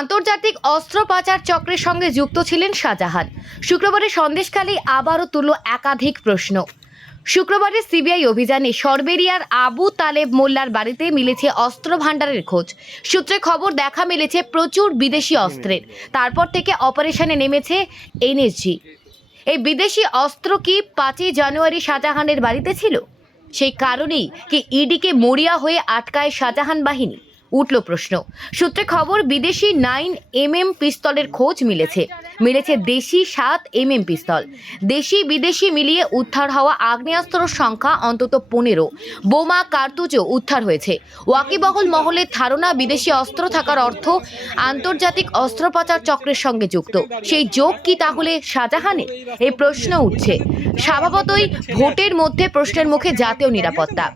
আন্তর্জাতিক অস্ত্র পাচার চক্রের সঙ্গে যুক্ত ছিলেন শাহজাহান। শুক্রবারে সন্দেশখালী আবারও তুলল একাধিক প্রশ্ন। শুক্রবারে সিবিআই অভিযানে সরবেরিয়ার আবু তালেব মোল্লার বাড়িতে মিলেছে অস্ত্র ভাণ্ডারের খোঁজ। সূত্রে খবর দেখা মিলেছে প্রচুর বিদেশি অস্ত্রের। তারপর থেকে অপারেশনে নেমেছে এনএসজি। এই বিদেশি অস্ত্র কি 5ই জানুয়ারি শাহজাহানের বাড়িতে ছিল? সেই কারণেই কি ইডিকে মরিয়া হয়ে আটকায় শাহজাহান বাহিনী? উঠল প্রশ্ন। সূত্রে খবর, বিদেশি 9mm পিস্তলের খোঁজ মিলেছে। দেশি 7mm পিস্তল। দেশি বিদেশি মিলিয়ে উদ্ধার হওয়া আগ্নেয়াস্ত্রের সংখ্যা অন্তত 15। বোমা, কার্তুজও উদ্ধার হয়েছে। ওয়াকিবহল মহলের ধারণা, বিদেশি অস্ত্র থাকার অর্থ আন্তর্জাতিক অস্ত্র পাচার চক্রের সঙ্গে যুক্ত। সেই যোগ কি তাহলে শাহজাহানের? এই প্রশ্ন উঠছে। স্বভাবতই ভোটের মধ্যে প্রশ্নের মুখে জাতীয় নিরাপত্তা।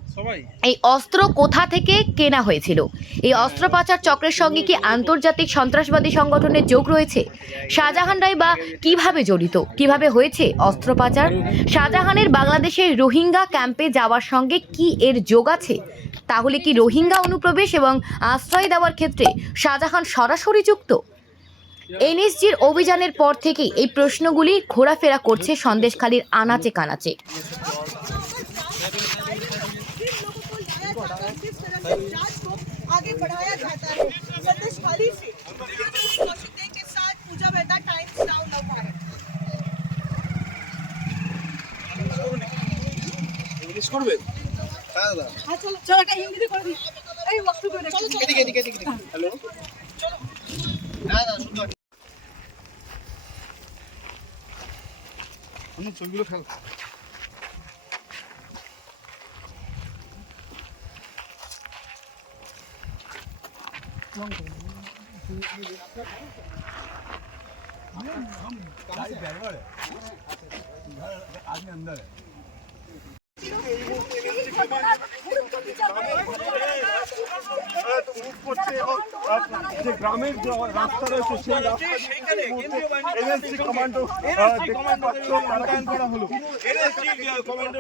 এই অস্ত্র কোথা থেকে কেনা হয়েছিল? এই অস্ত্র পাচার চক্রের সঙ্গে কি আন্তর্জাতিক সন্ত্রাসবাদী সংগঠনের যোগ রয়েছে? শাহজাহানরাই বা কিভাবে জড়িত? কিভাবে হয়েছে অস্ত্র পাচার? শাহজাহানের বাংলাদেশের রোহিঙ্গা ক্যাম্পে যাওয়ার সঙ্গে কি এর যোগ আছে? তাহলে কি রোহিঙ্গা অনুপ্রবেশ এবং আশ্রয় দেওয়ার ক্ষেত্রে শাহজাহান সরাসরি যুক্ত? এনএসজির অভিযানের পর থেকেই এই প্রশ্নগুলি ঘোরাফেরা করছে সন্দেশখালীর আনাচে কানাচে। आगे बढ़ाया जाता है। संदेशखाली से के साथ पूजा बेटा टाइम्स नाउ नव भारत। इंग्लिश করবে? হ্যাঁ দাদা। চলো চলো এটা হিন্দিতে করে দিই। এই ওয়াক্ত করে চলো এদিকে। হ্যালো। চলো। না না শুনতে পাচ্ছি। তুমি ছবিগুলো ফেল। हम गाड़ी ड्राइवर है, आदमी अंदर है। গ্রামের রাস্তা রয়েছে সেই রাস্তায় এনএসজি কমান্ডো মোতায়েন করা হলো। এনএসজি কমান্ডো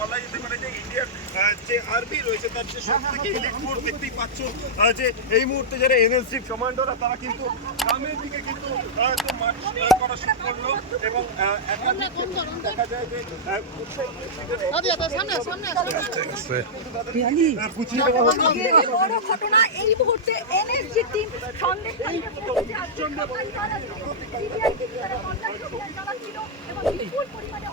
বলা যেতে পারে যে ইন্ডিয়ার যে আর্মি রয়েছে তার যে সবথেকে এলিট ফোর্স দেখতেই পাচ্ছ যে এই মুহূর্তে যারা এনএসজি কমান্ডোরা তারা কিন্তু গ্রামের দিকে কিন্তু মার্চ করা শুরু করলো এবং দেখা যায় যে বড় ঘটনা এই মুহূর্তে এনএসজি টিম সন্দেশখালীতে পৌঁছেছে। এবং বিপুল পরিমাণে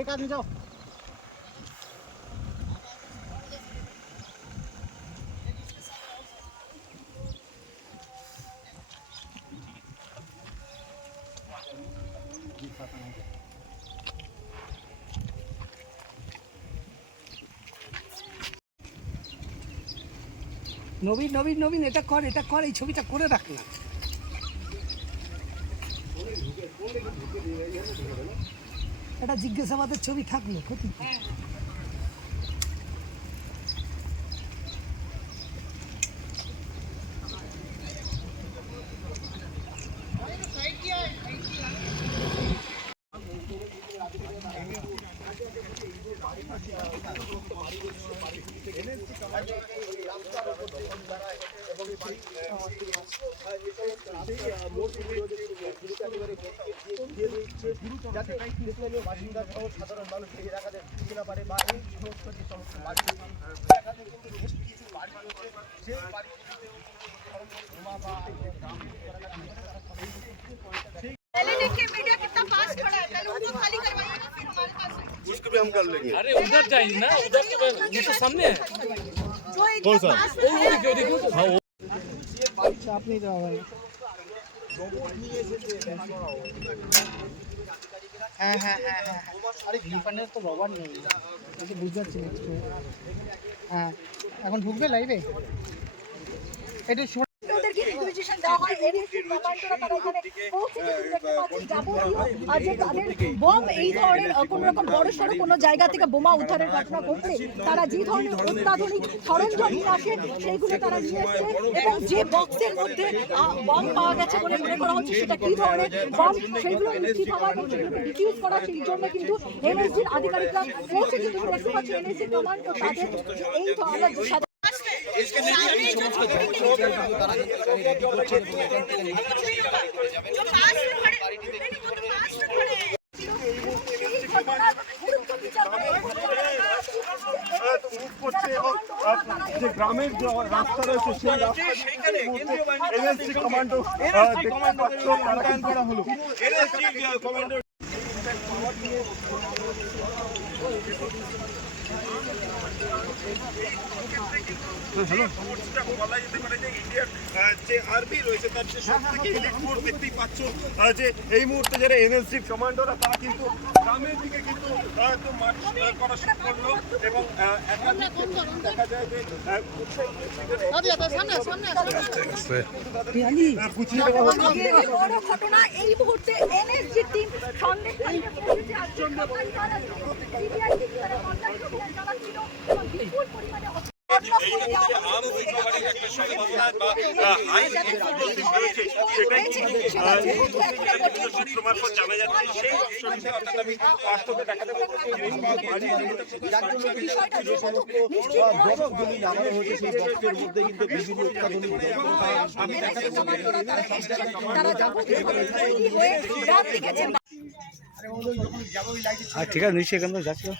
एक आदमी जाओ। নবীন নবীন নবীন এটা কর এই ছবিটা করে রাখ না। এটা জিজ্ঞাসাবাদের ছবি থাকলো ক্ষতি। যাতে স্থানীয় বাসিন্দা সহ সাধারণ মানুষ এই এলাকাতে ঢুকতে না পারে বা এই সমস্ত যে সমস্ত বাড়ি এলাকাতে কিন্তু বেশ কিছু বাড়ি রয়েছে সেই বাড়িগুলিতে বোমা বা मीडिया कितना पास खड़ा है, पहले उनको खाली करवाइए ना, फिर हमारे पास उसको भी हम कर लेंगे। अरे उधर जाइए ना, उधर तो सामने है। कौन सा? देखो हाँ वो চাপ नहीं দেওয়া হয়। হ্যাঁ হ্যাঁ হ্যাঁ হ্যাঁ আরে রিফান্ডের তো রবার নেই, বুঝতে পারছি না একটু। হ্যাঁ এখন ঢুকবে লাইভে এটা ওদেরকে ইনভিটেশন দেওয়া হয়, এনএসসি কমান্ডোরা তারা এখানে পৌঁছে দেখতে পাচ্ছি যাবতীয় যে তাদের বম এই ধরনের কোনো রকম বড়সড় কোনো জায়গা থেকে বোমা উদ্ধারের ঘটনা ঘটছে, তারা যে ধরনের অত্যাধুনিক সরঞ্জাম নিয়ে আসে সেইগুলো তারা নিয়ে এসছে, এবং যে বক্সের মধ্যে বম পাওয়া গেছে বলে মনে করা হচ্ছে সেটা কি ধরনের বম সেইগুলো নিশ্চিত হওয়া এবং সেগুলোকে ডিফিউজ করা, সেই জন্য কিন্তু এনএসজির আধিকারিকরা পৌঁছে কিন্তু দেখতে পাচ্ছি এনএসসি কমান্ডো তাদের যে এই ধরনের যে যে গ্রামের যে রাস্তা রয়েছে সেই রাস্তা এনএসজি কমান্ডো করা হলো। এনএসজি কমান্ডো বলা যেতে পারে যে ইন্ডিয়ার যে আর্মি রয়েছে তার যে সবথেকে এলিট ফোর্স দেখতেই পাচ্ছ যে এই মুহূর্তে যারা এনএসজি কমান্ডোরা তারা কিন্তু গ্রামের দিকে কিন্তু মার্চ করা শুরু করলো, এবং দেখা যায় যে বড় ঘটনা এই মুহূর্তে এনএসজি টিম সন্দেশখালীতে পৌঁছেছে আর বিপুল পরিমাণে সূত্র মারফত জানা যাচ্ছে সেই আমি বাস্তবে দেখাতে ঠিক আছে নিশ্চয়ই এখান থেকে যাচ্ছিল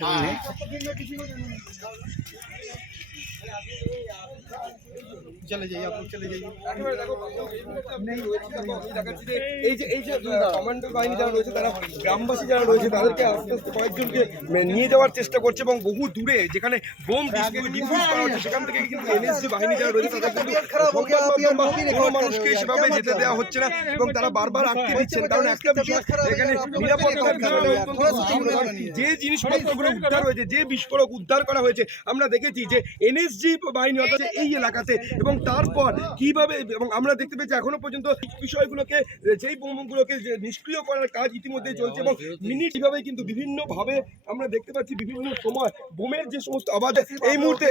চলে যাই চলে যাই। এই যে কমান্ডো বাহিনী যারা রয়েছে তারা গ্রামবাসী যারা রয়েছে তাদেরকে আস্তে আস্তে কয়েকজনকে নিয়ে যাওয়ার চেষ্টা করছে, এবং বহু দূরে যেখানে বোম ডিফিউজ করা হচ্ছে সেখান থেকে কিন্তু এনএসজি বাহিনী যারা রয়েছে তাদের কিন্তু কোনো মানুষকে সেভাবে যেতে দেওয়া হচ্ছে না, এবং তারা বারবার আটকে দিচ্ছেন। কারণ একটা বিষয় এখানে নিরাপত্তার কারণে যে জিনিসপত্রগুলো উদ্ধার হয়েছে, যে বিস্ফোরক উদ্ধার করা হয়েছে আমরা দেখেছি যে এনএসজি বাহিনী অর্থাৎ এই এলাকাতে, এবং তারপর কিভাবে, এবং আমরা দেখতে পেয়েছি এখনো পর্যন্ত বিষয়গুলোকে যেই বোমগুলোকে নিষ্ক্রিয় করার কাজ ইতিমধ্যে চলছে, এবং মিনিট কিভাবে কিন্তু বিভিন্ন ভাবে আমরা দেখতে পাচ্ছি বিভিন্ন সময় বোমের যে সমস্ত আওয়াজ এই মুহূর্তে